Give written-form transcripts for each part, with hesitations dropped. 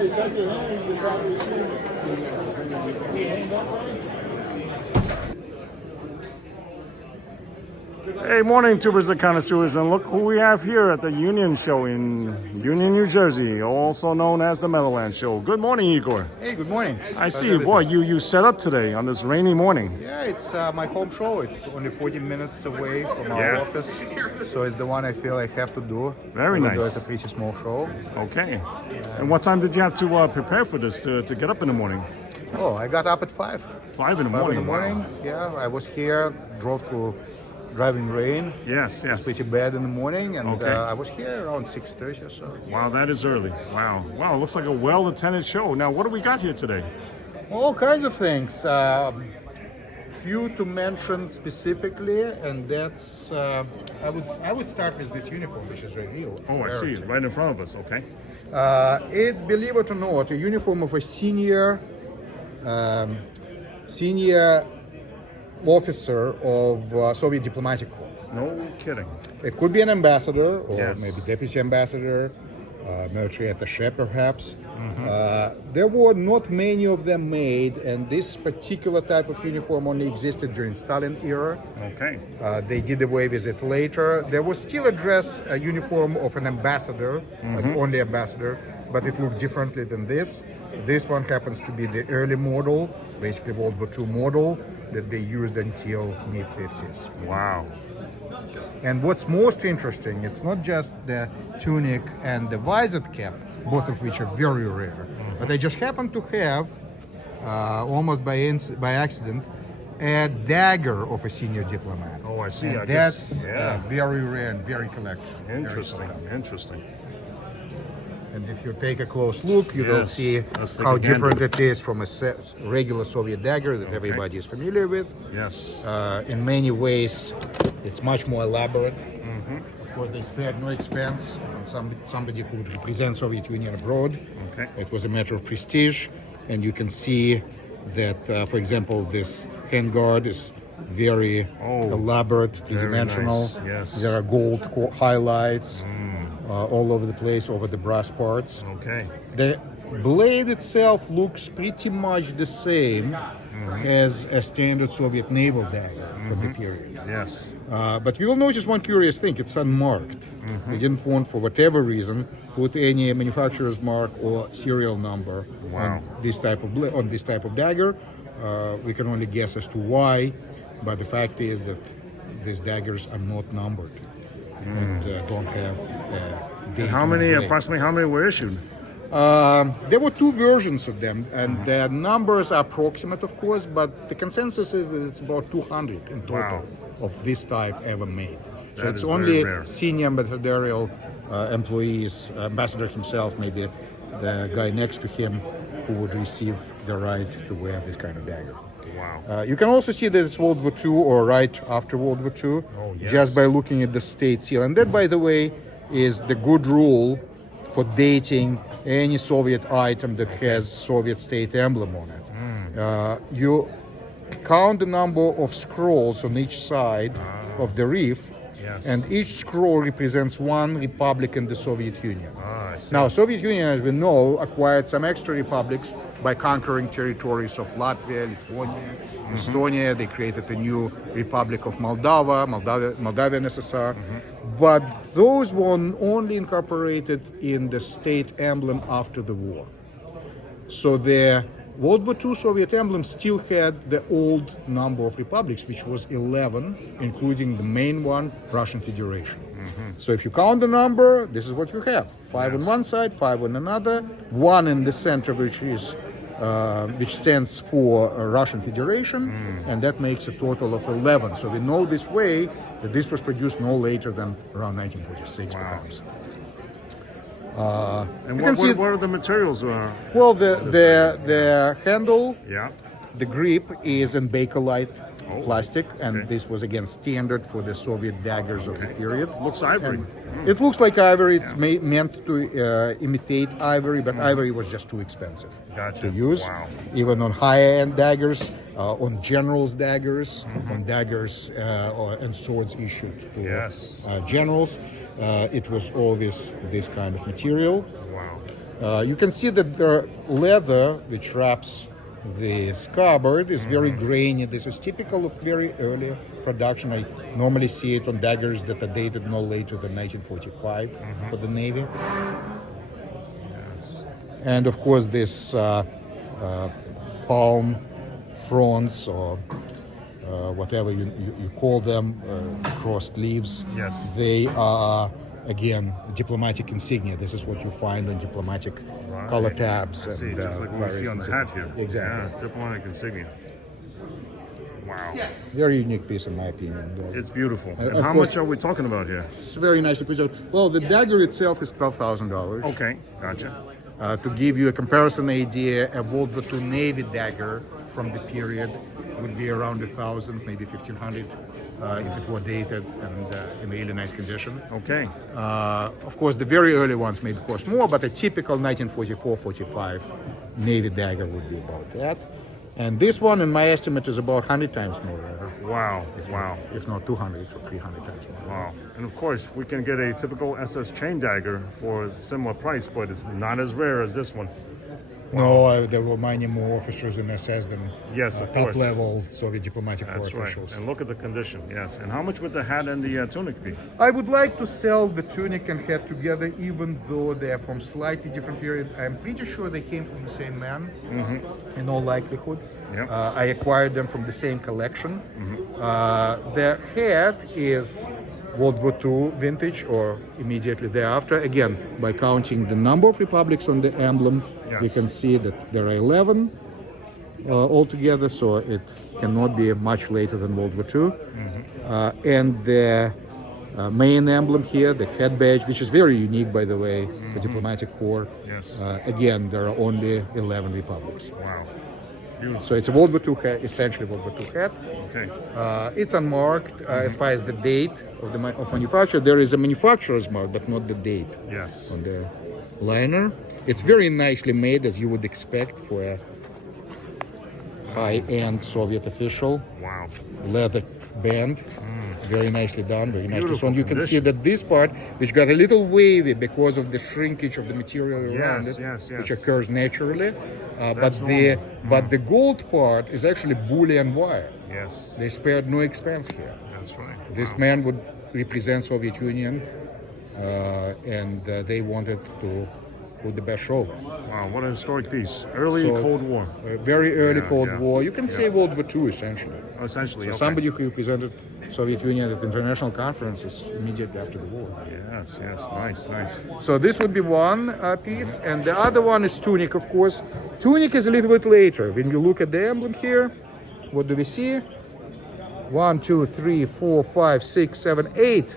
Hey, morning, tubers and connoisseurs, and look who we have here at the Union Show in Union, New Jersey, also known as the Meadowlands Show. Good morning, Igor. Hey, good morning. I see, boy, you set up today on this rainy morning. Yeah, it's my home show. It's only 40 minutes away from our office, so it's the one I feel I have to do. Very nice. It's a pretty small show. Okay. And what time did you have to prepare for this to get up in the morning? Oh, I got up at 5. 5 in the 5 morning. in the morning. Wow. Yeah, I was here, drove through driving rain. Yes. It's pretty bad in the morning, and Okay. I was here around 6:30 or so. Wow, that is early. Wow. Wow, looks like a well-attended show. Now, what do we got here today? All kinds of things. Few to mention specifically, and that's I would start with this uniform, which is right here. Oh, I see. Right in front of us. Okay. It's, believe it or not, a uniform of a senior officer of Soviet diplomatic corps. No kidding. It could be an ambassador or Yes. maybe deputy ambassador, military attaché perhaps. There were not many of them made, and this particular type of uniform only existed during Stalin era. Okay. They did away with it later. There was still a uniform of an ambassador, like only ambassador, but it looked differently than this. This one happens to be the early model, basically World War II model, that they used until mid-50s. Wow. And what's most interesting, it's not just the tunic and the visored cap, both of which are very rare, but they just happen to have, almost by accident, a dagger of a senior diplomat. Oh, I see. And I that's guess. very rare and very collectible. very Interesting. collectible. Interesting. And if you take a close look, you will Yes, see let's take how a gander. different it is from a regular Soviet dagger that everybody is familiar with. Yes. In many ways, it's much more elaborate. Of course, they spared no expense on somebody who would represent Soviet Union abroad. Okay. It was a matter of prestige, and you can see that, for example, this handguard is very elaborate, three-dimensional. nice, yes. There are gold highlights all over the place, over the brass parts. Okay. The blade itself looks pretty much the same as a standard Soviet naval dagger from the period. Yes. But you will notice one curious thing, it's unmarked. We didn't want, for whatever reason, put any manufacturer's mark or serial number on this type of dagger. We can only guess as to why, but the fact is that these daggers are not numbered and don't have date. Approximately how many were issued? There were 2 versions of them, and the numbers are approximate, of course, but the consensus is that it's about 200 in total of this type ever made. So That it's is very only rare. senior ambassadorial employees, ambassador himself, maybe the guy next to him, who would receive the right to wear this kind of dagger. Wow. You can also see that it's World War II or right after World War II, yes. just by looking at the state seal. And that, by the way, is the good rule for dating any Soviet item that has Soviet state emblem on it. You count the number of scrolls on each side of the reef, and each scroll represents one republic in the Soviet Union. I see. Now, Soviet Union, as we know, acquired some extra republics by conquering territories of Latvia, Lithuania, Estonia. They created a new Republic of Moldavian SSR. But those were only incorporated in the state emblem after the war. So the World War II Soviet emblem still had the old number of republics, which was 11, including the main one, Russian Federation. So if you count the number, this is what you have: 5 on one side, 5 on another, 1 in the center, which stands for Russian Federation, and that makes a total of 11. So we know this way that this was produced no later than around 1946, perhaps. And what are the materials? Well, the handle, Yeah. the grip is in Bakelite plastic, and this was again standard for the Soviet daggers of the period. Looks ivory. It looks like ivory. It's meant to imitate ivory, but ivory was just too expensive to use. Wow. Even on higher-end daggers, on generals' daggers, on daggers and swords issued to generals, it was always this kind of material. Wow. You can see that the leather which wraps the scabbard is very grainy. This is typical of very early production. I normally see it on daggers that are dated no later than 1945 for the Navy. Yes. And of course, this palm fronds or whatever you call them, crossed leaves. Yes. They are again diplomatic insignia. This is what you find on diplomatic collar tabs. I see, and just like what we see on the hat here. Exactly. Yeah, diplomatic insignia. Wow. Very unique piece in my opinion. It's beautiful. And of how course- much are we talking about here? It's very nicely preserved. Well, the dagger itself is $12,000. Okay, gotcha. To give you a comparison idea, a World War II Navy dagger from the period would be around 1,000, maybe 1,500, if it were dated and in really nice condition. Okay. Of course, the very early ones maybe cost more, but a typical 1944-45 Navy dagger would be about that. And this one, in my estimate, is about 100 times more rare, Wow. Wow. if not 200 or 300 times more. Wow. And of course, we can get a typical SS chain dagger for a similar price, but it's not as rare as this one. No, there were many more officers in SS than Yes, of course. top-level Soviet diplomatic corps That's right. officials. And look at the condition, yes. And how much would the hat and the tunic be? I would like to sell the tunic and hat together, even though they are from slightly different period. I'm pretty sure they came from the same man, in all likelihood. Yep. I acquired them from the same collection. The hat is World War II vintage or immediately thereafter. Again, by counting the number of republics on the emblem, Yes. you can see that there are 11 altogether, so it cannot be much later than World War II. And the main emblem here, the head badge, which is very unique, by the way, for diplomatic corps. Yes. Again, there are only 11 republics. Wow. Beautiful. So it's a World War II hat, essentially World War II hat. Okay. It's unmarked as far as the date of the of manufacture. There is a manufacturer's mark, but not the date Yes. on the liner. It's very nicely made, as you would expect for a high-end Soviet official. Wow. Leather band, very nicely done, very nicely Beautiful sewn. You can see condition. that this part, which got a little wavy because of the shrinkage of the material around Yes, it, yes, which yes. occurs naturally. That's But the gold part is actually bullion wire. Yes. They spared no expense here. That's right. This Wow. man would represent Soviet Union, and they wanted to put the best show. Wow, what a historic piece. Early So- Cold War, Very early Yeah, Cold yeah, War. You can yeah. say World War II, essentially. essentially. So Okay. somebody who represented Soviet Union at international conferences immediately after the war. Yes, yes, nice, nice. So this would be one piece, and the other one is tunic, of course. Tunic is a little bit later. When you look at the emblem here, what do we see? 1, 2, 3, 4, 5, 6, 7, 8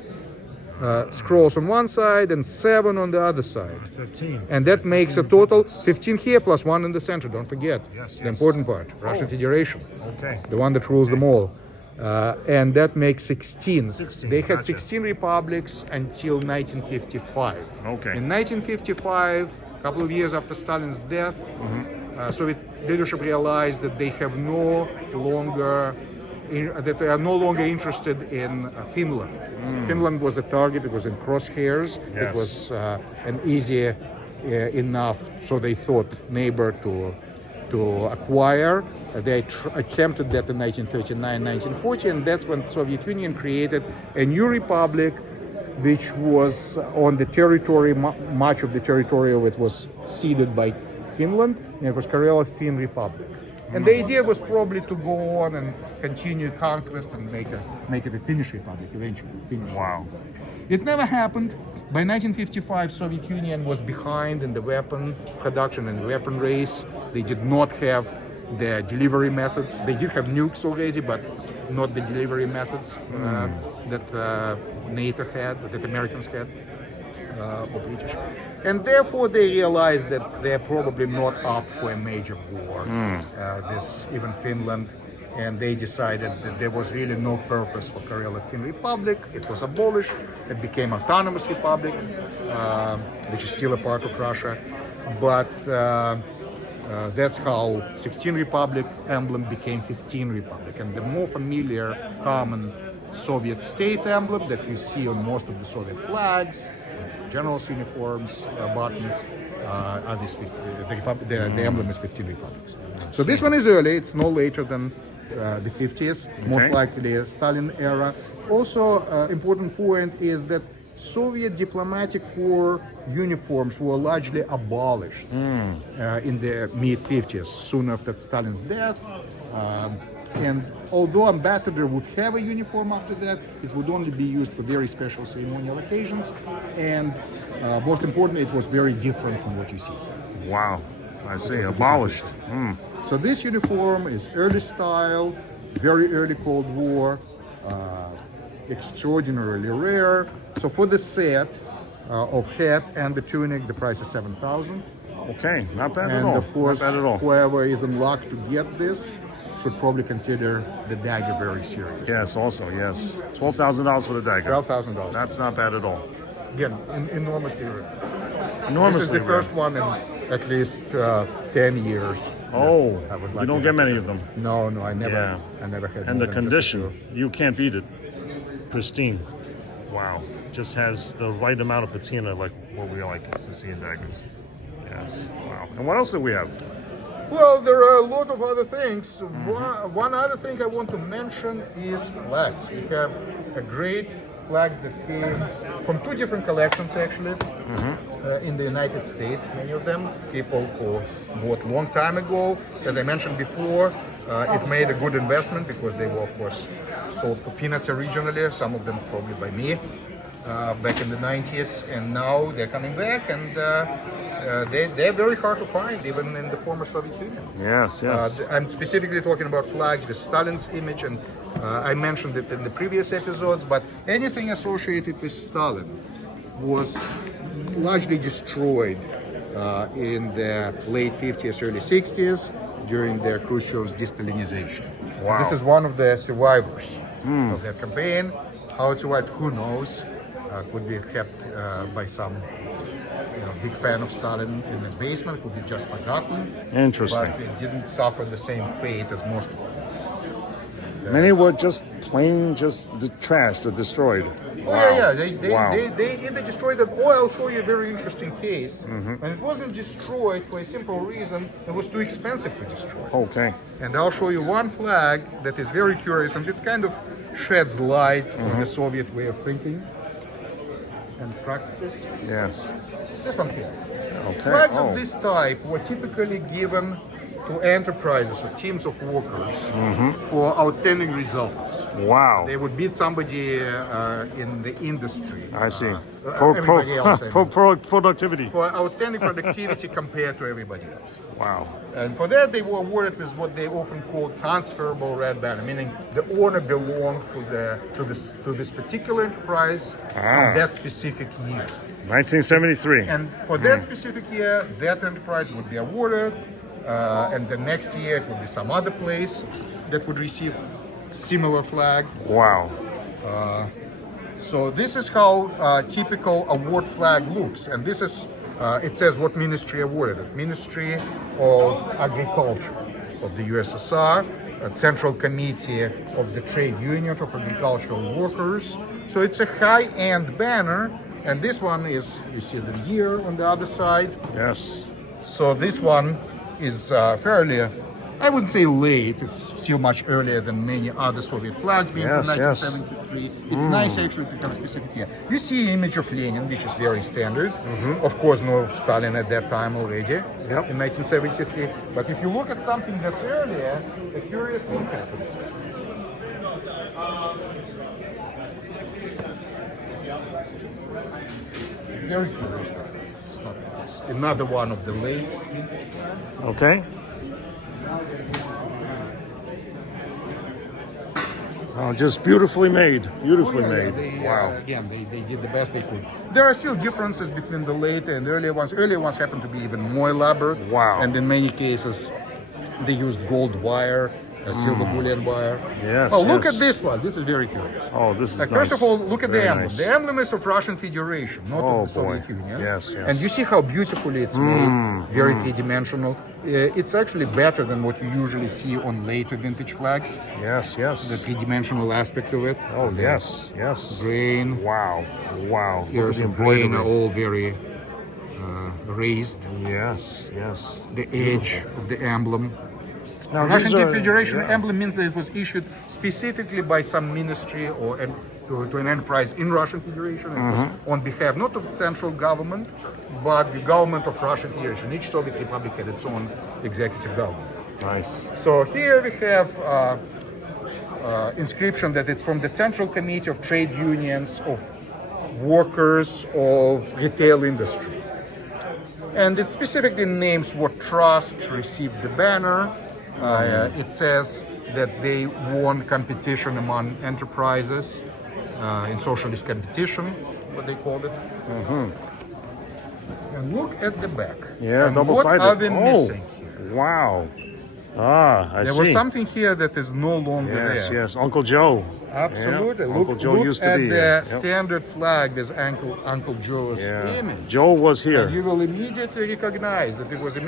scrolls on one side and 7 on the other side. 15. And that makes a total 15 here plus 1 in the center. Don't forget Yes, the yes. important part, Russian Federation, Okay. the one that rules them all. And that makes 16. 16, They had gotcha. 16 republics until 1955. Okay. In 1955, a couple of years after Stalin's death, Soviet leadership realized that they have no longer that they are no longer interested in Finland. Finland was a target; it was in crosshairs. It Yes. was an easy enough, so they thought, neighbor to acquire. They attempted that in 1939, 1940, and that's when the Soviet Union created a new republic, which was on the territory. Much of the territory of it was ceded by Finland, and it was Karela-Finn Republic. And the idea was probably to go on and continue conquest and make it a Finnish republic eventually. Wow. It never happened. By 1955, Soviet Union was behind in the weapon production and weapon race. They did not have the delivery methods. They did have nukes already, but not the delivery methods that NATO had, that Americans had, or British. And therefore, they realized that they're probably not up for a major war, even Finland. And they decided that there was really no purpose for Karela-Finn Republic. It was abolished. It became autonomous republic, which is still a part of Russia. But that's how 16 Republic emblem became 15 Republic. And the more familiar common Soviet state emblem that you see on most of the Soviet flags, generals' uniforms, buttons. Are these 50, the emblem is 15 republics. So this one is early. It's no later than the 50s, most likely Stalin era. Also, important point is that Soviet diplomatic corps uniforms were largely abolished in the mid-50s, soon after Stalin's death. And although ambassador would have a uniform after that, it would only be used for very special ceremonial occasions. And most importantly, it was very different from what you see here. Wow, I see. Abolished. So this uniform is early style, very early Cold War, extraordinarily rare. So for the set of hat and the tunic, the price is $7,000. Okay, not bad at And all. of course, not bad at all. whoever is in luck to get this should probably consider the Dagger very serious. Yes, also, yes. $12,000 for the Dagger. $12,000. That's not bad at all. Again, enormously rare. Enormously This is the rare. first one in at least 10 years. Oh, I was you lucky don't get enough many to- of them. No, I never. Yeah. I never had. And more the than just a condition, few. you can't beat it. Pristine. Wow. Just has the right amount of patina, like what we like to see in daggers. Yes. Wow. And what else do we have? Well, there are a lot of other things. One other thing I want to mention is flags. We have a great flags that came from two different collections, actually, in the United States. Many of them, people who bought a long time ago. As I mentioned before, it made a good investment because they were, of course, sold for peanuts originally, some of them probably by me, back in the 90s. And now they're coming back, and they're very hard to find, even in the former Soviet Union. Yes, yes. I'm specifically talking about flags with Stalin's image, and I mentioned it in the previous episodes, but anything associated with Stalin was largely destroyed in the late 50s, early 60s during the Khrushchev's de-Stalinization. Wow. This is one of the survivors of that campaign. How it survived, who knows? Could be kept by some big fan of Stalin in the basement, could be just forgotten. Interesting. But it didn't suffer the same fate as most of them. Many were just plain trashed or destroyed. Oh, yeah. They Wow. either destroyed it, or I'll show you a very interesting case. And it wasn't destroyed for a simple reason, it was too expensive to destroy. Okay. And I'll show you one flag that is very curious, and it kind of sheds light on the Soviet way of thinking and practices. Yes. This one here. Okay. Flags Oh. of this type were typically given to enterprises or teams of workers for outstanding results. Wow. They would beat somebody in the industry. I see. Everybody else, I mean. Productivity. For outstanding productivity compared to everybody else. Wow. And for that, they were awarded with what they often call transferable red banner, meaning the honor belonged to this particular enterprise on that specific year. 1973. And for that specific year, that enterprise would be awarded, and the next year it would be some other place that would receive similar flag. Wow. So this is how typical award flag looks, and this is it says what ministry awarded it. Ministry of Agriculture of the USSR, Central Committee of the Trade Union of Agricultural Workers. So it's a high-end banner, and this one is, you see the year on the other side. Yes. So this one is fairly, I wouldn't say late, it's still much earlier than many other Soviet flags being Yes, from yes. 1973. It's nice actually to have a specific year. You see an image of Lenin, which is very standard. Of course, no Stalin at that time already in 1973. But if you look at something that's earlier, a curious thing happens. Very curious. It's another one of the late. Okay. Oh, just beautifully made. Beautifully made. Wow. Again, they did the best they could. There are still differences between the late and earlier ones. Earlier ones happen to be even more elaborate. Wow. And in many cases, they used gold wire, silver bullion wire. Yes, Oh, look yes. at this one. This is very curious. Oh, this is Like, nice. first of all, look at the Very emblem. nice. The emblem is of Russian Federation, not Oh, of the Soviet boy. Union. Yes, yes. And you see how beautifully it's made, very three-dimensional. It's actually better than what you usually see on later vintage flags. Yes, The yes. three-dimensional aspect of it. Oh, The yes, yes. grain, Wow, wow. Look at ears the of grain are embroidery. all very raised. Yes, yes. The edge of the emblem. Now, Russian these are- Confederation yeah. emblem means that it was issued specifically by some ministry or to an enterprise in Russian Federation. It was on behalf not of the central government, but the government of Russian Federation. Each Soviet republic had its own executive government. Nice. So here we have inscription that it's from the Central Committee of Trade Unions of Workers of Retail Industry. And it specifically names what trust received the banner. It says that they won competition among enterprises in socialist competition, what they called it. And look at the back. Yeah, and double-sided. What are we Oh, missing here? wow. Ah, I There see. was something here that is no longer Yes, there. yes. Uncle Joe. Absolutely. Yeah. Look, Uncle Joe look used to at be the here. Yep. standard flag with Uncle Joe's Yeah. image. Joe was here. And you will immediately recognize that it was an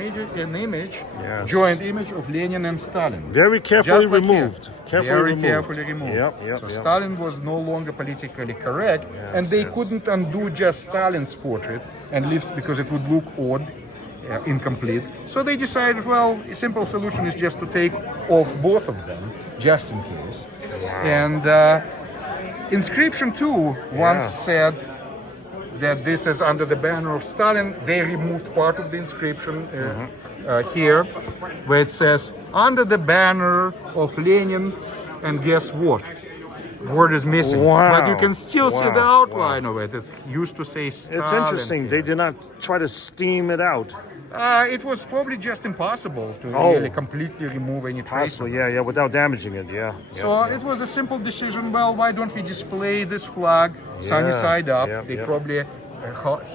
image, Yes. joint image of Lenin and Stalin. Very carefully Just like here. removed. Carefully Very removed. carefully removed. Yep, yep, So yep. Stalin was no longer politically correct, and they yes. couldn't undo just Stalin's portrait and leave because it would look odd, incomplete. So they decided, well, a simple solution is just to take off both of them, just in case. And inscription 2 once said that this is under the banner of Stalin. They removed part of the inscription here, where it says under the banner of Lenin, and guess what? Word is missing, Wow. but you can still see the Wow. outline of it. It used to say Stalin. It's interesting. They did not try to steam it out. It was probably just impossible to Oh. really completely remove any trace. Possible, yeah, yeah, without damaging it, yeah. So it was a simple decision. Well, why don't we display this flag sunny Yeah, side up? yeah, They yeah. probably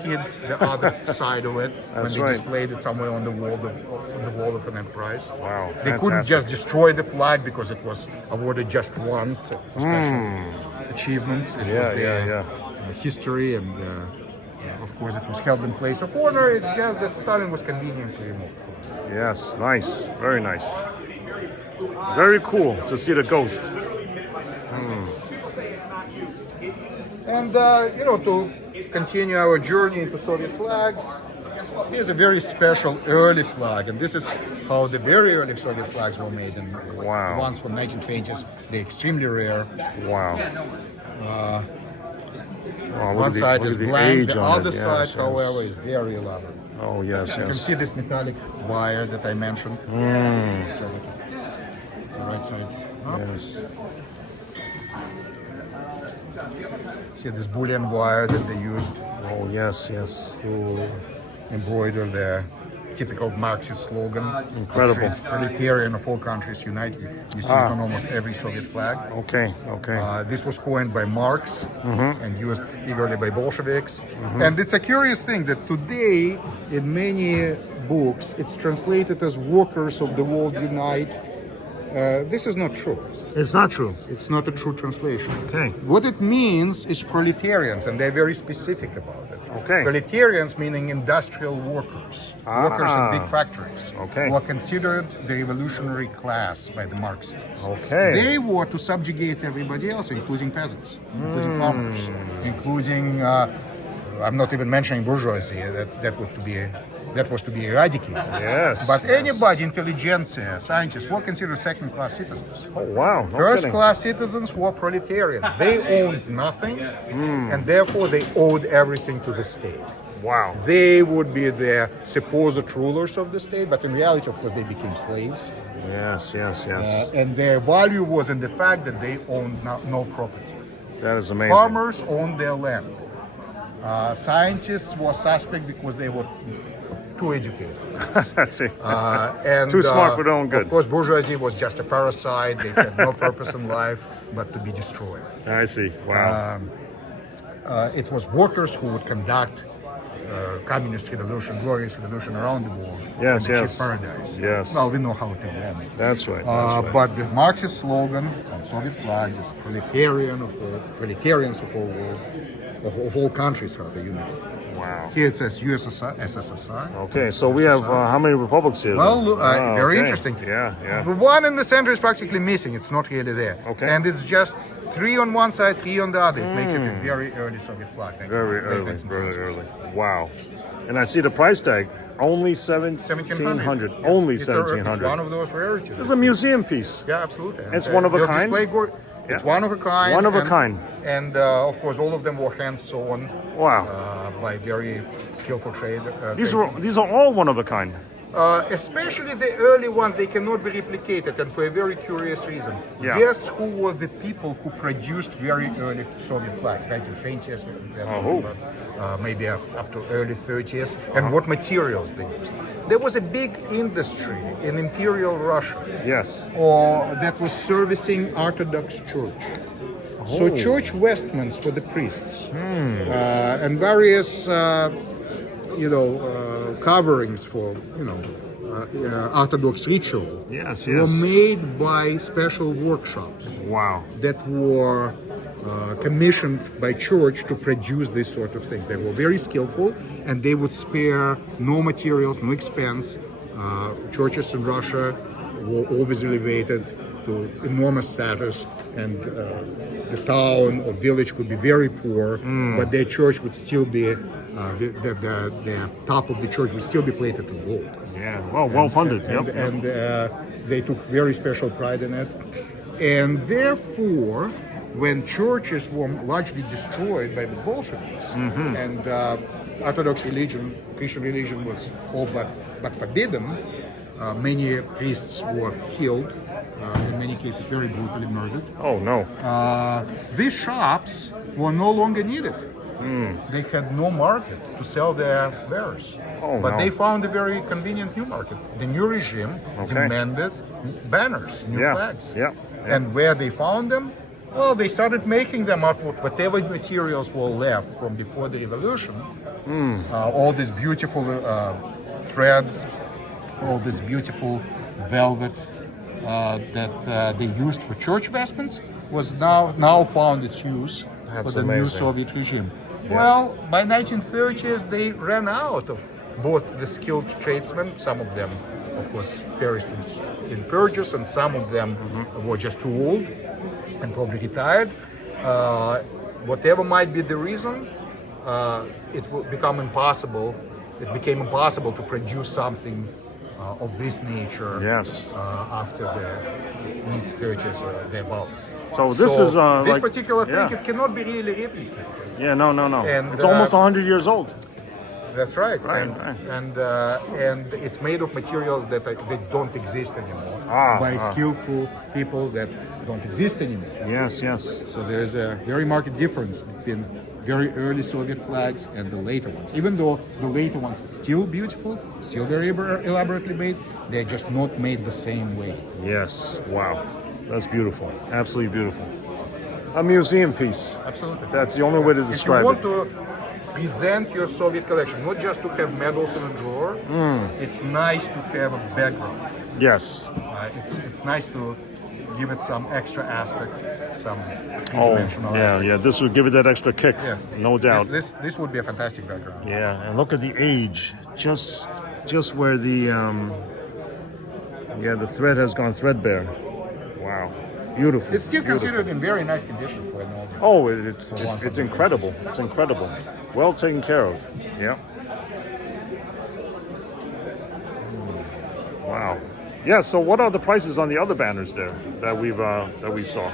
hid the other side of it when That's they right. displayed it somewhere on the wall of an enterprise. Wow, They couldn't fantastic. just destroy the flag because it was awarded just once for special achievements. It was Yeah, their yeah, history, and of course it was held in place of honor. It's just that Stalin was conveniently removed. Yes, nice. Very nice. Very cool to see the ghost. And to continue our journey into Soviet flags, here's a very special early flag, and this is how the very early Soviet flags were made. And Wow. the ones from 1920s, they're extremely rare. Wow. Oh, look One at the- side look is at the blank, age the on other it. Yes, side, yes. however, is very elaborate. Oh, yes, You can yes. see this metallic wire that I mentioned. The right side up. Yes. See this bullion wire that they used Oh, yes, yes. to embroider the typical Marxist slogan. Incredible. It's proletarian of all countries unite. You see it on almost every Soviet flag. Okay, okay. This was coined by Marx and used eagerly by Bolsheviks. And it's a curious thing that today, in many books, it's translated as "workers of the world unite." This is not true. It's not true. It's not a true translation. Okay. What it means is proletarians, and they're very specific about it. Okay. Proletarians meaning industrial workers, workers in big factories, Okay. who are considered the revolutionary class by the Marxists. Okay. They were to subjugate everybody else, including peasants, including farmers, including. I'm not even mentioning bourgeoisie. That was to be eradicated. Yes. But yes. anybody, intelligentsia, scientists, were considered second-class citizens. Oh, wow. No First kidding. class citizens were proletarians. They owned nothing, and therefore they owed everything to the state. Wow. They would be the supposed rulers of the state, but in reality, of course, they became slaves. Yes, yes, yes. And their value was in the fact that they owned no property. That is amazing. Farmers owned their land. Scientists were suspect because they were too educated. That's it. And, Too smart for their own good. Of course, bourgeoisie was just a parasite. They had no purpose in life but to be destroyed. I see. Wow. It was workers who would conduct communist revolution, glorious revolution around the world. Yes, and achieve yes. paradise. Yes. Well, we know how it ended. That's right. That's right. But the Marxist slogan on Soviet flags is proletarians of all world, of all countries rather united. Wow. Here it says USSR, SSSR. Okay, so we have how many republics here? Well, then? very okay. interesting. Yeah. The one in the center is practically missing. It's not really there. Okay. And it's just 3 on one side, 3 on the other. It makes it a very early Soviet flag. Very early. Wow. And I see the price tag. Only 1700. Only It's 1700. one of those rarities. It's a museum piece. Yeah, absolutely. It's one of a they'll kind? display It's one of a kind. One of a kind. And of course, all of them were hand sewn Wow. by very skillful trade. These are all one of a kind. Especially the early ones, they cannot be replicated, and for a very curious reason. Yeah. Guess who were the people who produced very early Soviet flags, 1920s, maybe up to early 30s, and what materials they used. There was a big industry in Imperial Russia Yes. that was servicing Orthodox Church. So church vestments for the priests and various coverings for Orthodox ritual Yes. were made by special workshops Wow. that were commissioned by church to produce these sort of things. They were very skillful, and they would spare no materials, no expense. Churches in Russia were always elevated to enormous status, and the town or village could be very poor, but their church would still be the top of the church would still be plated in gold. Yeah. Well funded. And they took very special pride in it. And therefore, when churches were largely destroyed by the Bolsheviks, and Orthodox religion, Christian religion was all but forbidden, many priests were killed, in many cases very brutally murdered. Oh no. These shops were no longer needed. They had no market to sell their wares. But they found a very convenient new market. The new regime demanded banners, new flags. Yeah. And where they found them? Well, they started making them out of whatever materials were left from before the revolution. All these beautiful threads, all this beautiful velvet that they used for church vestments was now found its use for the new Soviet regime. Well, by 1930s, they ran out of both the skilled tradesmen. Some of them, of course, perished in purges, and some of them were just too old and probably retired. Whatever might be the reason, it will become impossible. It became impossible to produce something of this nature after the mid-30s or thereabouts. So this is this particular thing, it cannot be really replicated. Yeah, no. And, it's almost 100 years old. That's right. Right. And it's made of materials that don't exist anymore by skillful people that don't exist anymore. Yes. So there's a very marked difference between very early Soviet flags and the later ones. Even though the later ones are still beautiful, still very elaborately made, they're just not made the same way. Yes. Wow. That's beautiful. Absolutely beautiful. A museum piece. Absolutely. That's the only way to describe it. If you want to present your Soviet collection, not just to have medals in a drawer, it's nice to have a background. Yes. It's nice to give it some extra aspect, some three-dimensional aspect. Yeah, this would give it that extra kick, no doubt. This would be a fantastic background. Yeah, and look at the age, just where the thread has gone threadbare. Wow, beautiful. It's still considered in very nice condition for an old. Oh, it's incredible. It's incredible. Well taken care of. Yeah. Wow. Yeah. So, what are the prices on the other banners there that we saw?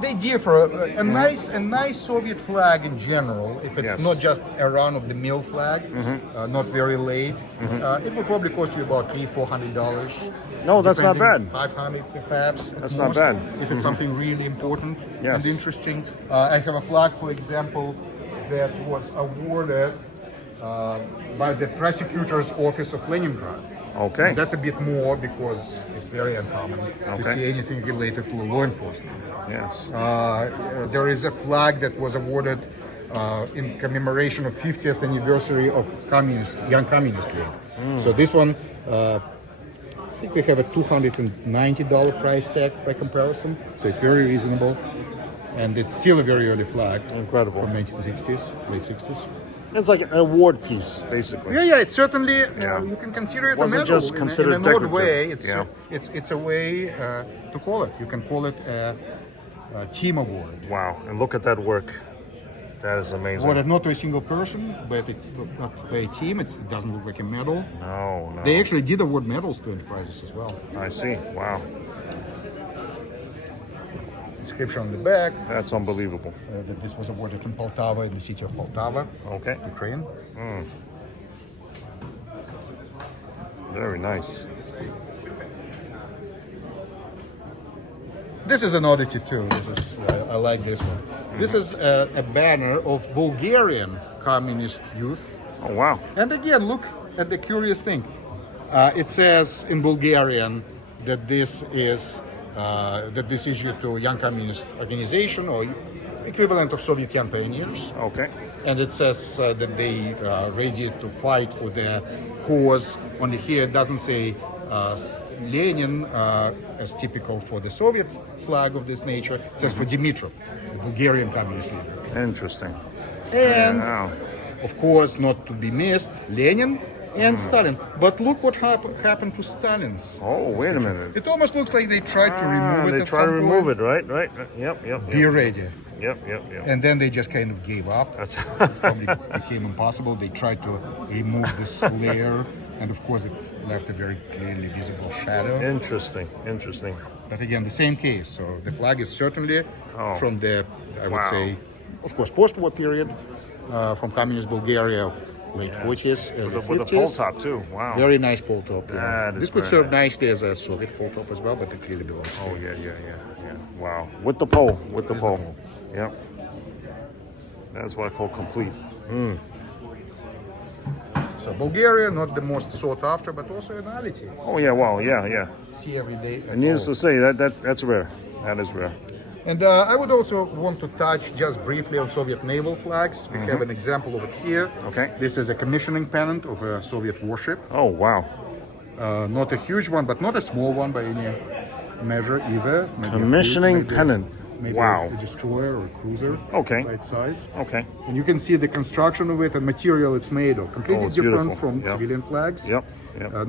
They differ. A nice Soviet flag in general, if it's not just a run-of-the-mill flag, not very late, it will probably cost you about $300-400. No, that's not bad. 500 perhaps. That's not bad. If it's something really important Yes. and interesting. I have a flag, for example, that was awarded by the prosecutor's office of Leningrad. Okay. And that's a bit more because it's very uncommon to see anything related to law enforcement. Yes. There is a flag that was awarded in commemoration of 50th anniversary of Young Communist League. So this one, I think we have a $290 price tag by comparison. So it's very reasonable, and it's still a very early flag. Incredible. From 1960s, late 60s. It's like an award piece, basically. Yeah, it's certainly Yeah. you can consider it Wasn't a medal. just considered in an odd decorative. way. It's Yeah. it's a way to call it. You can call it a team award. Wow, and look at that work. That is amazing. Awarded not to a single person, but by a team. It doesn't look like a medal. No, no. They actually did award medals to enterprises as well. I see. Wow, Inscription on the back that's unbelievable. that this was awarded in Poltava, in the city of Poltava, Okay, Ukraine. very nice. This is an oddity too. This is I like this one. This is a banner of Bulgarian communist youth. Oh wow. And again, look at the curious thing. It says in Bulgarian that this is issued to young communist organization or equivalent of Soviet young pioneers. Okay. And it says that they are ready to fight for their cause. Only here it doesn't say Lenin as typical for the Soviet flag of this nature. It says for Dimitrov, the Bulgarian communist leader. Interesting. And Wow. of course, not to be missed, Lenin and Stalin. But look what happened to Stalin's. Oh, wait a minute. It almost looks like they tried to remove it. They at try some to remove point. it, right? Right. Yep. Be ready. Yep. And then they just kind of gave up. That's Probably became impossible. They tried to remove this layer, and of course, it left a very clearly visible shadow. interesting. Interesting. But again, the same case. So the flag is certainly from the, I would Wow. say, of course, post-war period, from communist Bulgaria, late 40s, early With a pole 50s. top too. Wow. Very nice pole top. Yeah. That is This could very serve nice. nicely as a Soviet pole top as well, but it clearly belongs. Oh yeah. Wow. With the pole. With the With the pole. pole. Yep. That's what I call complete. So Bulgaria, not the most sought after, but also an oddity. Oh yeah. Wow. Yeah. See every day. And needless to say, that's rare. That is rare. And I would also want to touch just briefly on Soviet naval flags. We have an example of it here. Okay. This is a commissioning pennant of a Soviet warship. Oh wow. Not a huge one, but not a small one by any measure either. Maybe Commissioning pennant. Maybe Wow. a destroyer or a cruiser. Okay. By its size. Okay. And you can see the construction of it and material it's made of. Completely it's different beautiful. from Yep. civilian flags. Yep.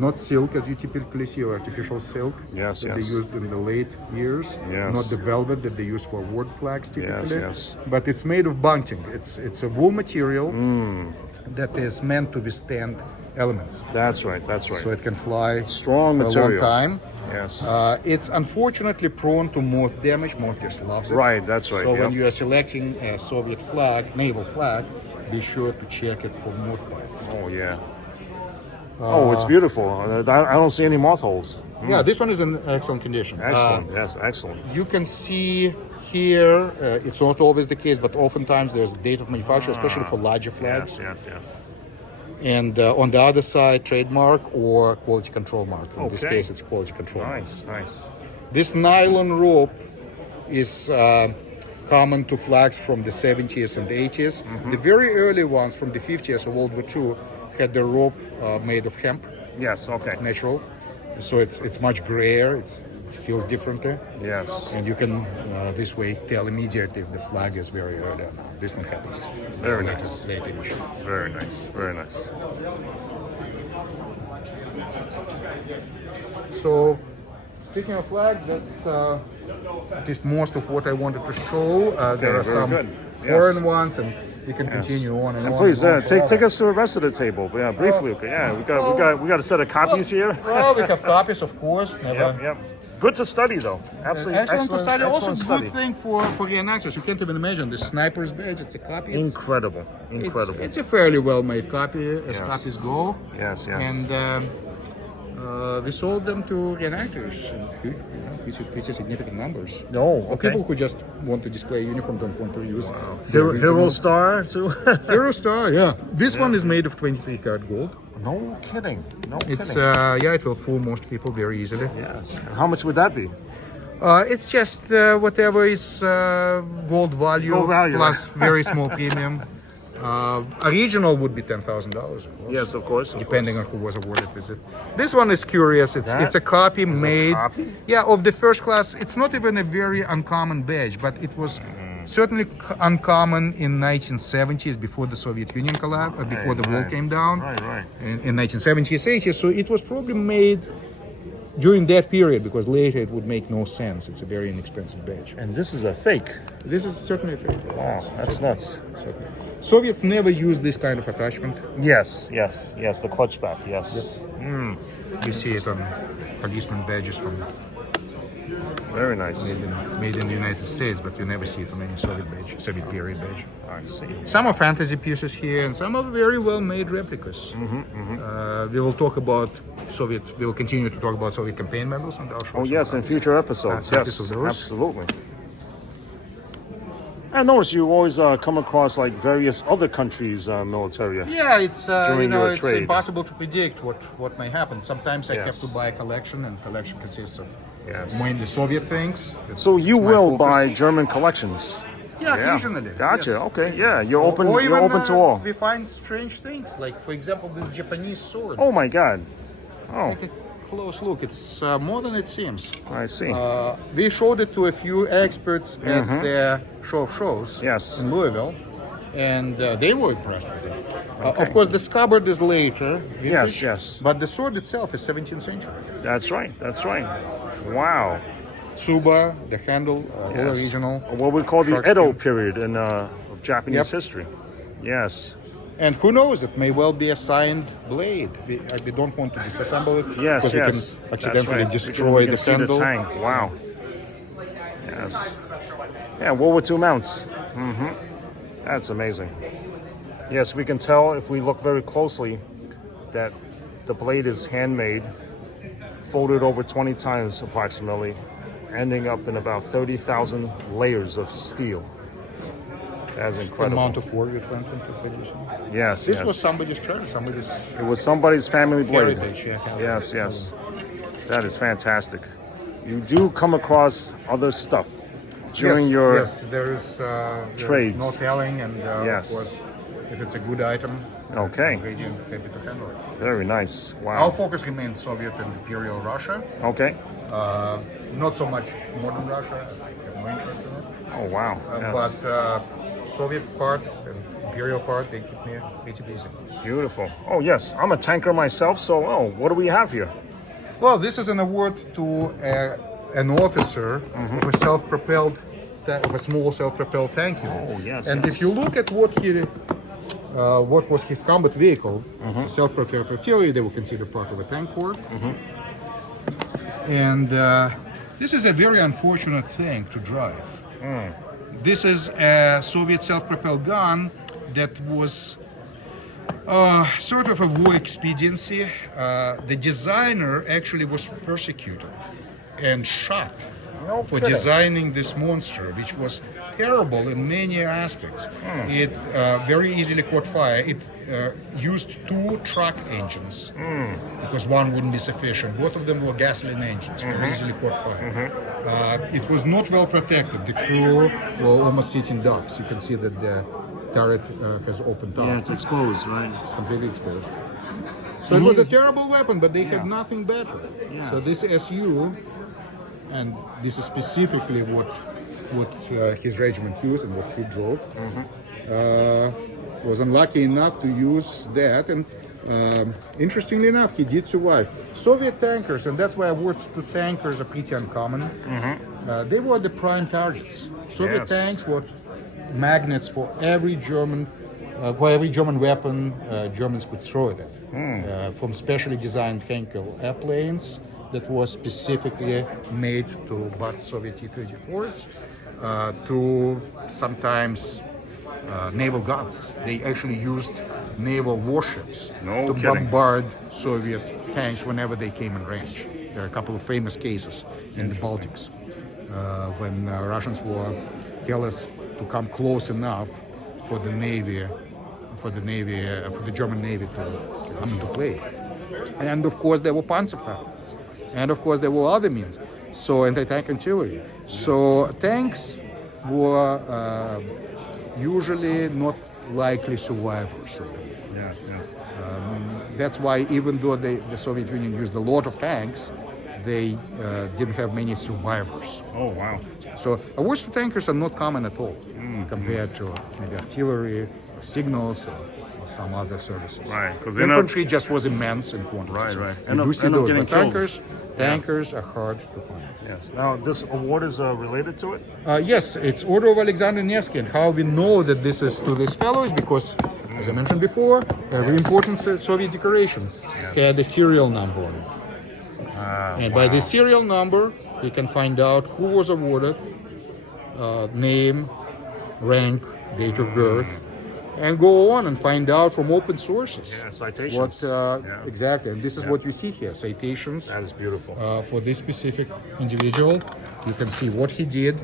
Not silk as you typically see, or artificial silk Yes, that they yes. used in the late years. Yes. Not the velvet that they use for award flags typically. yes. But it's made of bunting. It's a wool material that is meant to withstand elements. That's right. So it can fly Strong for a material. long time. Yes. It's unfortunately prone to moth damage. Moth just loves it. Right, that's right, So when yep. you are selecting a Soviet flag, naval flag, be sure to check it for moth bites. Oh yeah. Oh, it's beautiful. I don't see any moth holes. Yeah, this one is in excellent condition. Excellent. Yes, excellent. You can see here, it's not always the case, but oftentimes there's a date of manufacture, especially for larger flags. Yes. And on the other side, trademark or quality control mark. In this Okay. case, it's quality control. Nice. This nylon rope is common to flags from the 70s and 80s. The very early ones from the 50s of World War II had the rope made of hemp, Yes. Okay. natural. So it's much grayer, it feels differently. Yes. And you can this way tell immediately if the flag is very early or not. This one happens. Very later, nice. later issue. Very nice. Very nice. So, speaking of flags, that's at least most of what I wanted to show. There are very some good. Yes. foreign ones, and you can continue on and And on. please and on take forever. us to the rest of the table. Yeah, briefly. Okay. Yeah, we got a set of copies here. Well, we have copies, of course. Never. Yep. Good to study though. Absolutely Excellent to study. Also, excellent good study. thing for reenactors. You can't even imagine the sniper's badge. It's a copy. Incredible. It's a fairly well-made copy, as Yes. copies go. Yes. And we sold them to reenactors in pretty significant numbers. Oh, Or okay. people who just want to display a uniform, don't want to use the Hero original. Star too. Hero Star, yeah. This one is made of 23 karat gold. No kidding. No It's kidding. it will fool most people very easily. Yes. And how much would that be? It's just whatever is gold value, Gold value. plus very small premium. Original would be $10,000, of course. Yes, of course. Depending on who was awarded with it. This one is curious. It's a copy made. copy? Yeah, of the first class. It's not even a very uncommon badge, but it was Certainly uncommon in 1970s, before the Soviet Union collapsed, before the wall came down. Right. In 1970s, 80s. So it was probably made during that period, because later it would make no sense. It's a very inexpensive badge. And this is a fake. This is certainly a fake. Wow, that's nuts. Soviets never used this kind of attachment. Yes, the clutch back, yes. You see it on policeman badges from Very nice. made in the United States, but you never see it on any Soviet period badge. I see. Some are fantasy pieces here, and some are very well made replicas. We will talk about we will continue to talk about Soviet campaign medals and our shows. Oh yes, in future episodes. Yes, Yes, of those. absolutely. I notice you always come across like various other countries' militaria. Yeah, it's During your it's trade. impossible to predict what may happen. Sometimes I have Yes. to buy a collection, and collection consists of Yes. mainly Soviet things. So you my will focus. buy German collections. Yeah, occasionally. Gotcha. yes. Okay. Yeah, you're open. Or You're even, open to all. We find strange things, like for example this Japanese sword. Oh my God. Oh, Take a close look. It's more than it seems. I see. We showed it to a few experts at their show of shows Yes. in Louisville, and they were impressed with it. Of course, the scabbard is later. Yes, yes. But the sword itself is 17th century. That's right. That's right. Wow. Tsuba, the handle, all Yes. original. What we call the Shark Edo skin. period in of Japanese Yep. history. Yes. And who knows, it may well be a signed blade. We don't want to disassemble it. Yes. because Yes. we can That's accidentally right. destroy we can the see sandal. the tang. Wow. Yes. Yeah. World War II mounts. That's amazing. Yes, we can tell if we look very closely that the blade is handmade, folded over 20 times approximately, ending up in about 30,000 layers of steel. That's The incredible. amount of work that went into producing. Yes, This yes. was somebody's treasure, somebody's It was somebody's family blade. heritage. Yeah. Yes. That is fantastic. You do come across other stuff during your. yes, there's trades. no telling, and Yes. of course, if it's a good item, Okay. I'm ready and happy to handle it. Very nice. Our Wow. focus remains Soviet and Imperial Russia, Okay. not so much modern Russia. I have no interest in it, Oh wow. Yes. but Soviet part and Imperial part, they keep me pretty busy. Beautiful. Oh yes, I'm a tanker myself. So what do we have here? Well, this is an award to an officer of a self-propelled, of a small self-propelled tank unit. Oh, yes, And yes. if you look at what was his combat vehicle, it's a self-propelled artillery. They were considered part of a tank corps. And this is a very unfortunate thing to drive. This is a Soviet self-propelled gun that was sort of a war expediency. The designer actually was persecuted and shot No for kidding. designing this monster, which was terrible in many aspects. It very easily caught fire. It used 2 truck engines because one wouldn't be sufficient. Both of them were gasoline engines, very easily caught fire. It was not well protected. The crew were almost sitting ducks. You can see that the turret has opened up. it's exposed, right? It's completely exposed. So it was a terrible weapon, but they had nothing better. So this SU, and this is specifically what his regiment used and what he drove, was unlucky enough to use that. And interestingly enough, he did survive. Soviet tankers, and that's why awards to tankers are pretty uncommon. They were the prime targets. Soviet Yes. tanks were magnets for every German weapon Germans could throw at it. From specially designed Henkel airplanes that was specifically made to bust Soviet T-34s, to sometimes naval guns. They actually used naval warships No to kidding. bombard Soviet tanks whenever they came in range. There are a couple of famous cases in the Baltics when Russians were careless to come close enough for the German Navy to come into play. And of course there were Panzerfaust, and of course there were other means. So anti-tank artillery. So tanks were usually not likely survivors. Yes. That's why even though the Soviet Union used a lot of tanks, they didn't have many survivors. Oh wow. So awards to tankers are not common at all. compared to maybe artillery, or signals, or some other services. Right, 'cause infantry just was immense in quantity. Right, So right. You do see End up those, getting but killed. tankers are hard to find. Yes. Now, this award is related to it? Yes, it's Order of Alexander Nevsky, and how we know that this is to this fellow is because, as I mentioned before, every important Soviet decoration had a serial number on it. And by the serial number, you can find out who was awarded, name, rank, date of birth, and go on and find out from open sources. Yeah, citations. Exactly, and this is what you see here, citations. That is beautiful. For this specific individual, you can see what he did,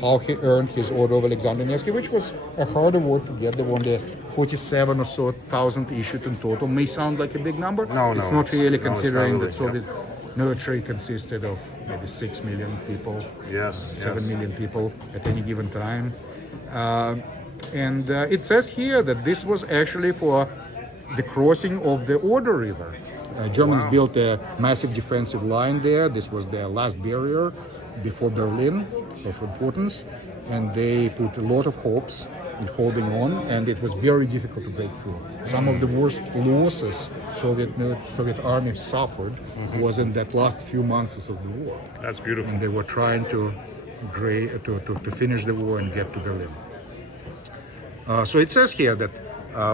how he earned his Order of Alexander Nevsky, which was a hard award to get. There were only 47 or so thousand issued in total. May sound like a big number. No, it's not really, it's not considering really, that Soviet military consisted of maybe 6 million people, Yes. 7 million people at any given time. And it says here that this was actually for the crossing of the Oder River. Germans built a massive defensive line there. This was their last barrier before Berlin of importance. And they put a lot of hopes in holding on, and it was very difficult to break through. Some of the worst losses Soviet army suffered was in that last few months of the war. That's beautiful. And they were trying to finish the war and get to Berlin. So it says here that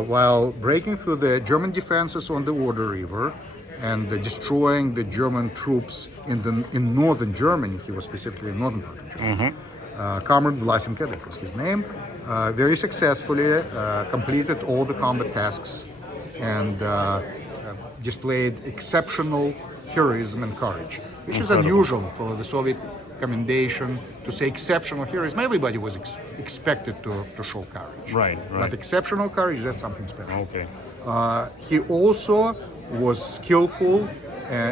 while breaking through the German defenses on the Oder River and destroying the German troops in northern Germany, he was specifically in northern part of Germany, Comrade Vlasenko, that was his name, very successfully completed all the combat tasks and displayed exceptional heroism and courage, which is unusual for the Soviet commendation to say exceptional heroism. Everybody was expected to show courage. Right. But exceptional courage, that's something special. Okay. He also was skillful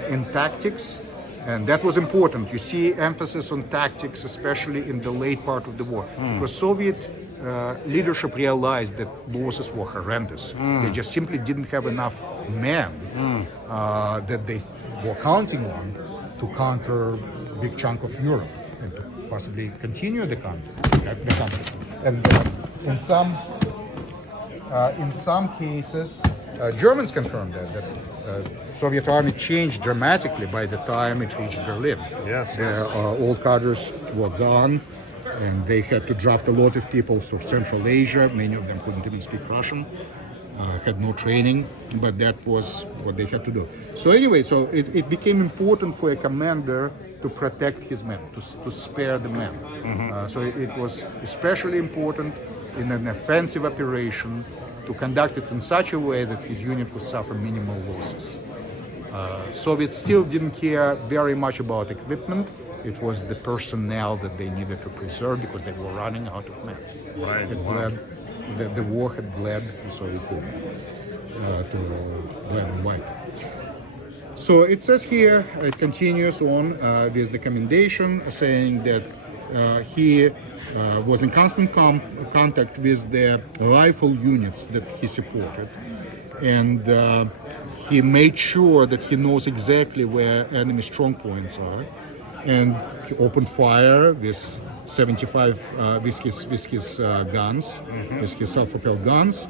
in tactics, and that was important. You see emphasis on tactics, especially in the late part of the war, because Soviet leadership realized that losses were horrendous. They just simply didn't have enough men that they were counting on to conquer a big chunk of Europe and to possibly continue the conquest. And in some cases, Germans confirmed that Soviet army changed dramatically by the time it reached Berlin. Yes. Their old cadres were gone, and they had to draft a lot of people from Central Asia. Many of them couldn't even speak Russian, had no training, but that was what they had to do. So anyway, it became important for a commander to protect his men, to spare the men. So it was especially important in an offensive operation to conduct it in such a way that his unit would suffer minimal losses. Soviets still didn't care very much about equipment. It was the personnel that they needed to preserve because they were running out of men. Right. The war had bled the Soviet Union to black and white. So it says here, it continues on with the commendation saying that he was in constant contact with the rifle units that he supported, and he made sure that he knows exactly where enemy strong points are, and he opened fire with 75 with his guns, with his self-propelled guns.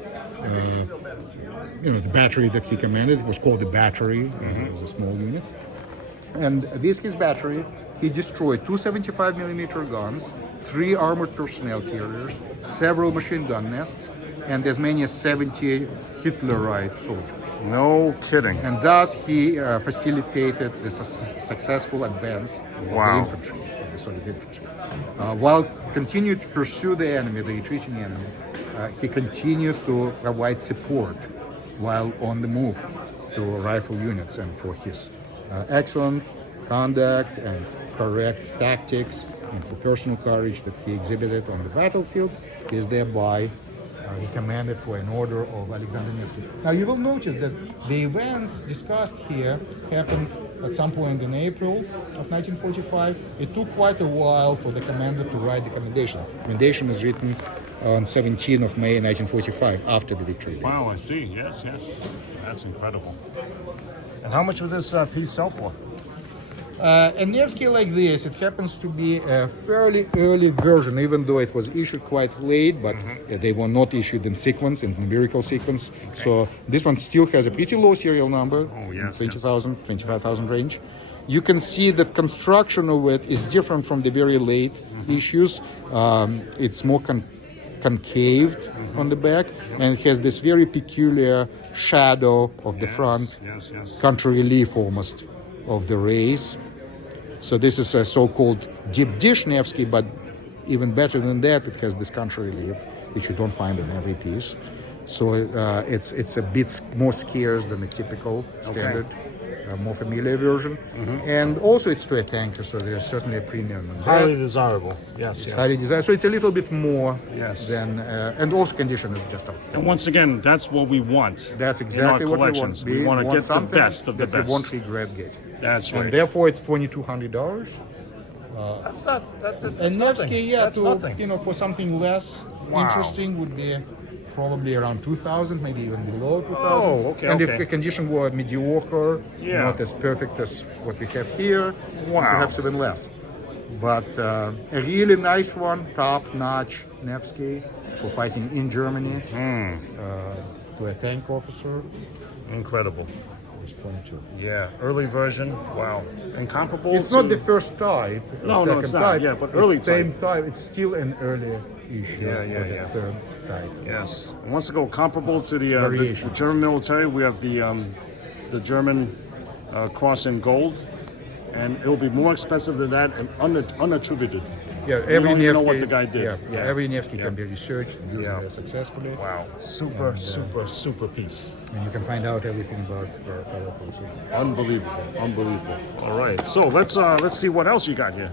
The battery that he commanded was called the battery. It was a small unit, and with his battery, he destroyed 2 75mm guns, 3 armored personnel carriers, several machine gun nests, and as many as 70 Hitlerite soldiers. No kidding. And thus he facilitated the successful advance of the infantry, of the Soviet infantry. While continued to pursue the enemy, the retreating enemy, he continued to provide support while on the move to rifle units, and for his excellent conduct and correct tactics and for personal courage that he exhibited on the battlefield, is thereby recommended for an Order of Alexander Nevsky. Now you will notice that the events discussed here happened at some point in April of 1945. It took quite a while for the commander to write the commendation. Commendation is written on 17th of May 1945, after the victory. Wow, I see. Yes. That's incredible. And how much would this piece sell for? A Nevsky like this, it happens to be a fairly early version, even though it was issued quite late, but they were not issued in sequence, in numerical sequence. Okay. So this one still has a pretty low serial number, 20,000, 25,000 range. You can see that construction of it is different from the very late issues. It's more concaved on the back, and it has this very peculiar shadow of the front, country relief almost of the rays. So this is a so-called deep dish Nevsky, but even better than that, it has this country relief, which you don't find in every piece. So it's a bit more scarce than the typical standard. More familiar version, and also it's to a tanker, so there's certainly a premium. Highly desirable, yes. Highly desirable. So it's a little bit more than, and also condition is just outstanding. And once again, that's what we want. That's exactly in our what collections. we want. We want to get the best of the best. We won't regret getting. That's right. And therefore, it's $2,200. That's not. And Nevsky, that's nothing. You know, for something less interesting would be probably around 2,000, maybe even below 2,000. Oh, okay. And if the condition were mediocre, not as perfect as what we have here, perhaps even less. But a really nice one, top-notch Nevsky for fighting in Germany, for a tank officer. Incredible. 22. Yeah, early version. Wow, incomparable. It's not the first type. No, it's not. Type. Yeah, but early same type. It's still an early issue. Yeah. Third type. Yes. And once ago, comparable to the German military, we have the German cross in gold, and it'll be more expensive than that and unattributed. Yeah, every Nevsky, know Nevsky, what the guy did. Every Nevsky can be researched and used very successfully. Wow, super piece. And you can find out everything about the fellow person. Unbelievable. All right, so let's see what else you got here.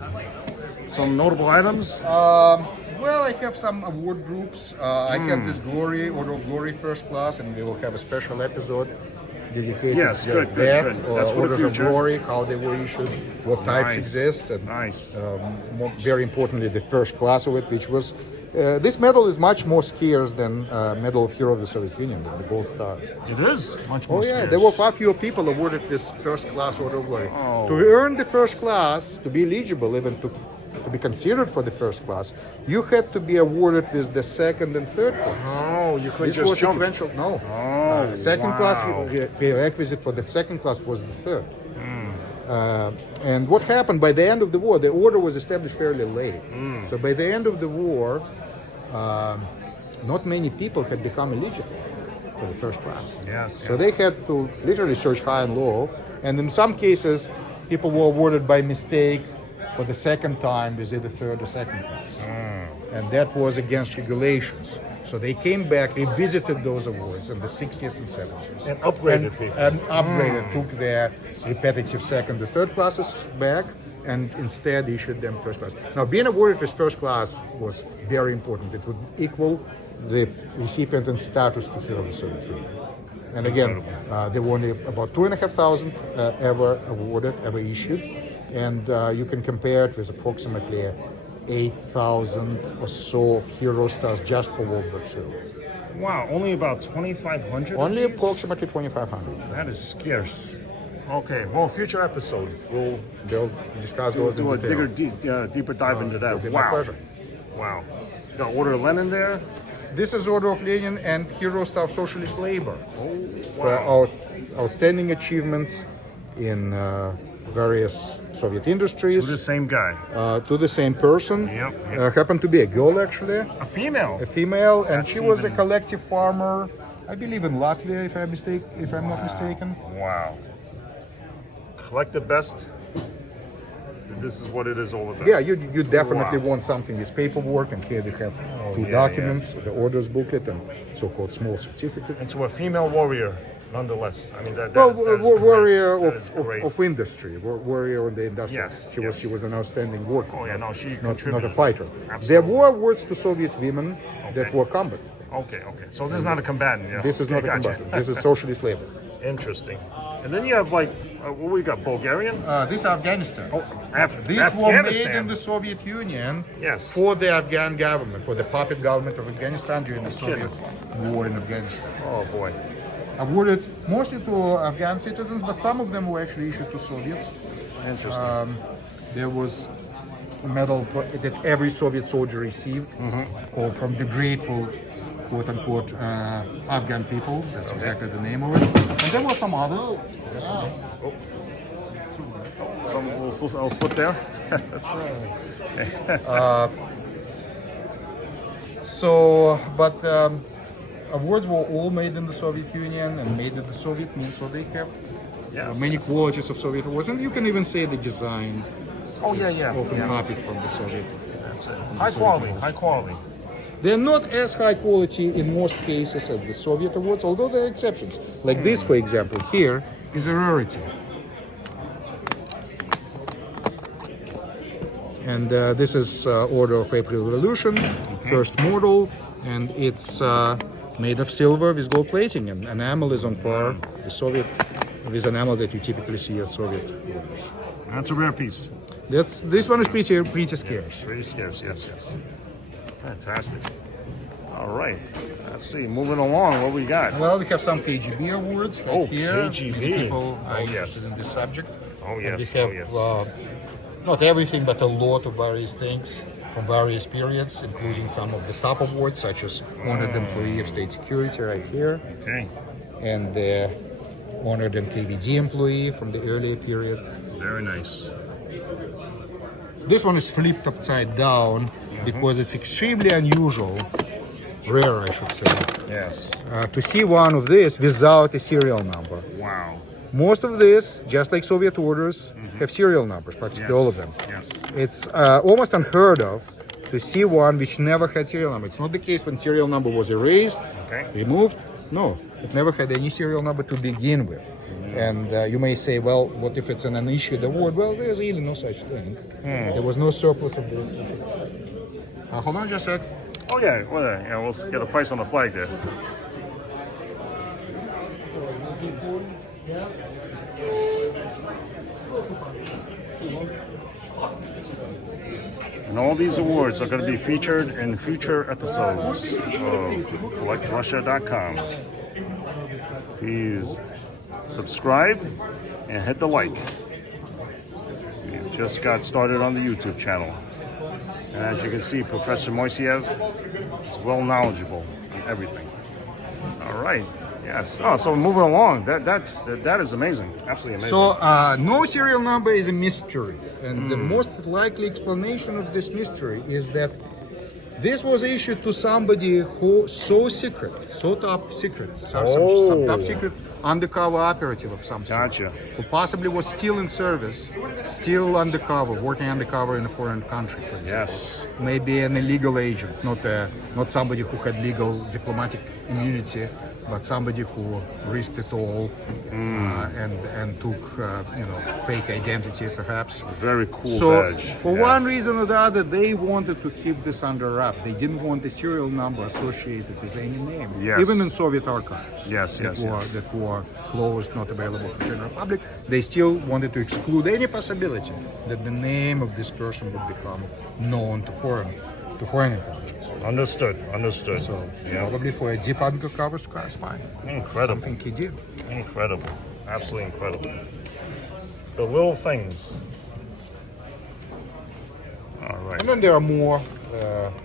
Some notable items. Well, I have some award groups. I have this Order of Glory First Class, and we will have a special episode dedicated to just that. Good. That's for the Orders of future. Glory, how they were issued, what types exist, and very importantly, the first class of it, which was this medal is much more scarce than Medal of Hero of the Soviet Union, the Gold Star. It is much more scarce. There were far fewer people awarded this first class Order of Glory. To earn the first class, to be eligible, even to be considered for the first class, you had to be awarded with the second and third class. Oh, you couldn't This just was jump. sequential. No. Second class, prerequisite for the second class was the third. And what happened by the end of the war, the order was established fairly late. So by the end of the war, not many people had become eligible for the first class. So they had to literally search high and low. And in some cases, people were awarded by mistake for the second time with either third or second class. And that was against regulations. So they came back, revisited those awards in the 60s and 70s. And upgraded people. And upgraded, took their repetitive second or third classes back, and instead issued them first class. Now, being awarded with first class was very important. It would equal the recipient in status to Hero of the Soviet Union. And again, there were only about 2,500 ever awarded, ever issued. And you can compare it with approximately 8,000 or so of hero stars just for World War II. Wow, only about 2,500? Only approximately 2,500. That is scarce. Okay, well, future episode, we'll discuss those in detail. Deeper dive into that. It'll be my pleasure. Wow. You got Order of Lenin there? This is Order of Lenin and Hero Star of Socialist Labor for our outstanding achievements in various Soviet industries. To the same guy. To the same person. Happened to be a girl, actually. A female. A female, and she was a collective farmer, I believe in Latvia, if I'm not mistaken. Wow. Collect the best. This is what it is all about. Yeah, you definitely want something with paperwork, and here they have two documents, the orders booklet and so-called small certificate. And to a female warrior, nonetheless. I mean, warrior of industry, warrior in the industry. Yes, she was an outstanding worker. Oh yeah, no, she not a fighter. Absolutely. There were awards to Soviet women that were combat. Okay. So this is not a combatant. Yeah. This is not a combatant. This is socialist labor. Interesting. And then you have what we got? Bulgarian? This is Afghanistan. These were made in the Soviet Union for the Afghan government, for the puppet government of Afghanistan during the Soviet war in Afghanistan. Oh boy. Awarded mostly to Afghan citizens, but some of them were actually issued to Soviets. Interesting. There was a medal that every Soviet soldier received, called from the grateful, quote unquote, Afghan people. That's exactly the name of it. And there were some others. I'll slip there. That's But awards were all made in the Soviet Union and made at the Soviet Mint, so they have many qualities of Soviet awards. And you can even say the design often copied from the Soviet. That's it. High quality. They're not as high quality in most cases as the Soviet awards, although there are exceptions. Like this, for example, here is a rarity. And this is Order of April Revolution, first model, and it's made of silver with gold plating, and enamel is on par with enamel that you typically see at Soviet orders. That's a rare piece. This one is pretty scarce. Pretty scarce, yes. Fantastic. All right. Let's see. Moving along, what we got? Well, we have some KGB awards here. KGB. Many people are interested in this subject. Oh, yes. And we have not everything, but a lot of various things from various periods, including some of the top awards, such as Honored Employee of State Security right here. Okay. And the Honored NKVD Employee from the earlier period. Very nice. This one is flipped upside down because it's extremely unusual, rare I should say, Yes. to see one of this without a serial number. Wow. Most of this, just like Soviet orders, have serial numbers, practically all of them. Yes. It's almost unheard of to see one which never had serial number. It's not the case when serial number was erased, removed. No, it never had any serial number to begin with. And you may say, well, what if it's an unissued award? Well, there's really no such thing. There was no surplus of this. Hold on just a sec. Oh, yeah. Well, we'll get a price on the flag there. And all these awards are going to be featured in future episodes of CollectRussia.com. Please subscribe and hit the like. We just got started on the YouTube channel. And as you can see, Professor Moiseev is well knowledgeable on everything. All right. Yes. Oh, so moving along. That is amazing. Absolutely amazing. So no serial number is a mystery, and the most likely explanation of this mystery is that this was issued to somebody who top secret, some top secret undercover operative of some sort. Gotcha. Who possibly was still in service, still undercover, working undercover in a foreign country, for example. Yes. Maybe an illegal agent, not somebody who had legal diplomatic immunity, but somebody who risked it all and took fake identity perhaps. Very cool badge. For one reason or the other, they wanted to keep this under wraps. They didn't want a serial number associated with any name, even in Soviet archives. That were closed, not available to the general public. They still wanted to exclude any possibility that the name of this person would become known to foreign intelligence. Understood. So probably for a deep undercover spy. Incredible. Something he did. Incredible. Absolutely incredible. The little things. All right. And then there are more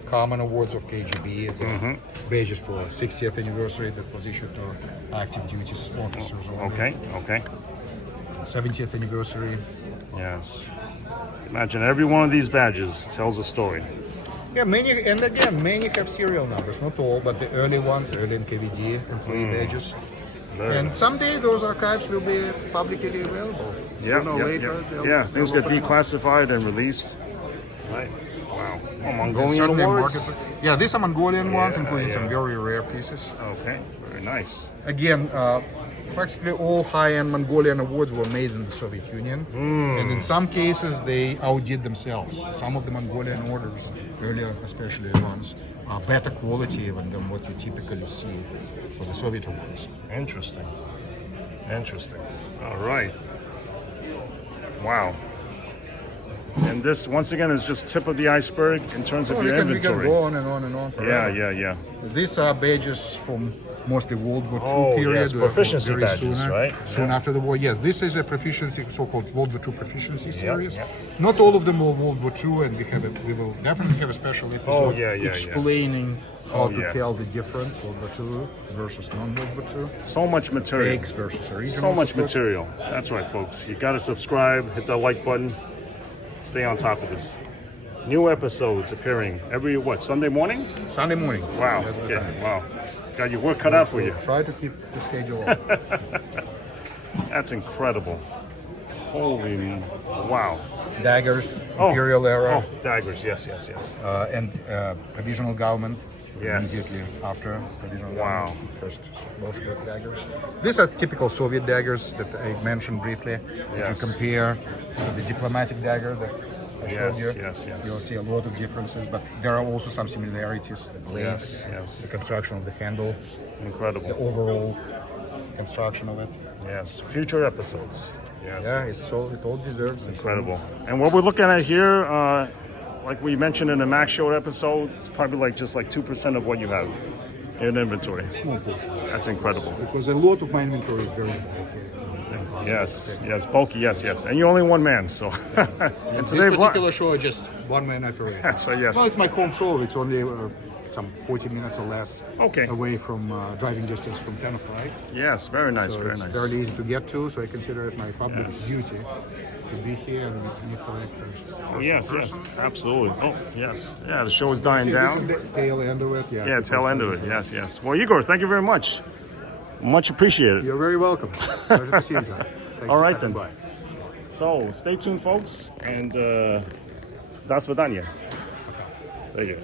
common awards of KGB. Badges for 60th anniversary that was issued to active duty officers. Okay. 70th anniversary. Yes. Imagine every one of these badges tells a story. Yeah, many have serial numbers, not all, but the early ones, early NKVD employee badges. And someday those archives will be publicly available. Sooner or later. Things get declassified and released. Right. Wow. Oh, Mongolian awards. Yeah, these are Mongolian ones, including some very rare pieces. Okay, very nice. Again, practically all high-end Mongolian awards were made in the Soviet Union, and in some cases they outdid themselves. Some of the Mongolian orders, earlier especially ones, are better quality even than what you typically see for the Soviet awards. Interesting. All right. Wow. And this, once again, is just tip of the iceberg in terms of your inventory. We can go on and on and on forever. Yeah. These are badges from mostly World War Oh, II period. yes, proficiency very badges, right? Soon after the war. Yes, this is a proficiency, so-called World War II proficiency series. yep. Not all of them are World War II, and we will definitely have a special episode yeah, explaining how Oh, to yeah. tell the difference World War II versus non-World War II. So much material. Fakes versus originals. So much of course. material. That's right, folks. You got to subscribe, hit that like button, stay on top of this. New episodes appearing every, Sunday morning? Sunday morning. Wow. That's the Okay. time. Wow. Got your work cut out for you. Try to keep the schedule up. That's incredible. Holy, wow. Daggers, Imperial era, Oh, daggers. Yes. and provisional government. Yes. Immediately after provisional Wow. government, first Bolshevik daggers. These are typical Soviet daggers that I mentioned briefly. If Yes. you compare the diplomatic dagger that I showed Yes, you, yes. you'll see a lot of differences, but there are also some similarities. The blade, Yes. the construction of the handle, the Incredible. overall construction of it. Yes. Future episodes. Yes. Yeah, it all deserves it. Incredible. And what we're looking at here, like we mentioned in the Max Show episode, it's probably just 2% of what you have in inventory. Small portion. That's incredible. Because a lot of my inventory is very bulky. Yes, bulky, yes. And you're only one man, so. And This today, particular show, just one-man operation. That's a yes. Well, it's my home show. It's only some 40 minutes or less Okay. away from driving distance from Tenerife. Yes, very nice, So very it's nice. fairly easy to get to, so I consider it my public Yes. duty to be here and meet collectors. Oh, yes, absolutely. Oh, yes. Yeah, the show is dying See, down. this is the tail end of it. Yeah, tail end of it. Yes. Well, Igor, thank you very much. Much appreciated. You're very welcome. Pleasure to see you, John. Thanks All for right, stopping then. by. So stay tuned, folks, and das vidanya. There you go.